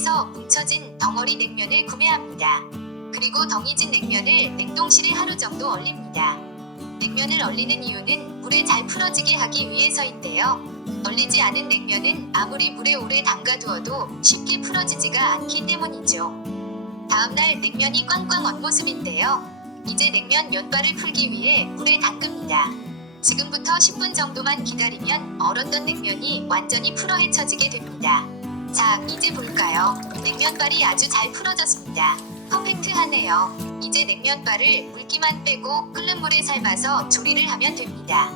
통해서 뭉쳐진 덩어리 냉면을 구매합니다. 그리고 덩이진 냉면을 냉동실에 하루 정도 얼립니다. 냉면을 얼리는 이유는 물에 잘 풀어지게 하기 위해서인데요. 얼리지 않은 냉면은 아무리 물에 오래 담가두어도 쉽게 풀어지지가 않기 때문이죠. 다음날 냉면이 꽝꽝 언 모습인데요. 이제 냉면 면발을 풀기 위해 물에 담급니다. 지금부터 10분 정도만 기다리면 얼었던 냉면이 완전히 풀어 헤쳐지게 됩니다. 자, 이제 볼까요? 냉면발이 아주 잘 풀어졌습니다. 퍼펙트하네요. 이제 냉면발을 물기만 빼고 끓는 물에 삶아서 조리를 하면 됩니다.